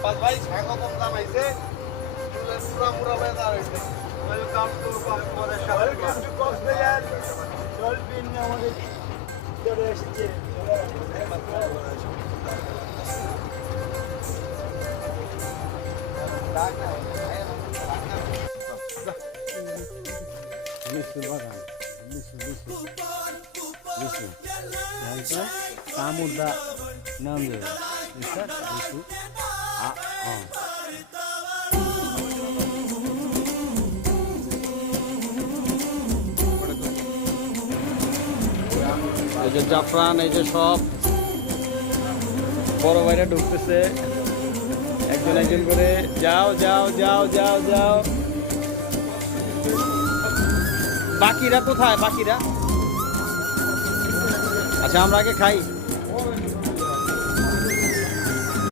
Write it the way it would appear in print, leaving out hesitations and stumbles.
আব্বাস ভাই স্বাগত জানাইছে পুরা মুরা হয়ে দাঁড়াইছে ওয়েলকাম টু কক্সবাজার ডলফিন আমাদের চলে এসেছে কামুরদা নাম দেবে এই যে জাফরান, এই যে সব বড় ভাইরা ঢুকতেছে একজন একজন করে। যাও যাও যাও যাও যাও। বাকিরা কোথায়? বাকিরা আচ্ছা, আমরা আগে খাই।